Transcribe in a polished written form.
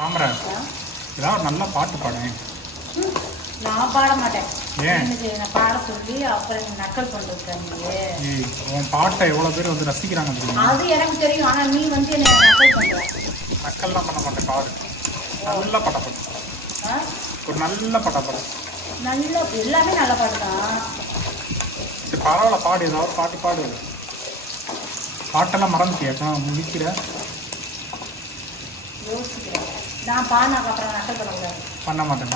தாமரை ஏதாவது ஒரு நல்ல பாட்டு பாடேன். நான் பாட மாட்டேன். ஏன் நான் பாட சொல்லி அப்புறம் நீ நக்கல் பண்ணிருக்காங்க. உன் பாட்டை எவ்வளோ பேர் வந்து ரசிக்கிறாங்க தெரியுமா? அது எனக்கு தெரியும். ஆனால் நீ வந்து என்ன நக்கல் பண்ணுற. நக்கல்லாம் பண்ண மாட்டேன். பாடு நல்ல பாட்டை பாடு. ஒரு நல்ல பாட்டை பாடு. நல்ல எல்லாமே நல்ல பாட்டு தான். சரி பரவாயில்ல பாடு. ஏதாவது பாட்டு பாடு. பாட்டெல்லாம் மறந்துட்டியா? முடிக்கிற யோசிக்கிறேன். நான் பாடினாக்கு அப்புறம் நக்கல் பண்ண மாட்டேன்.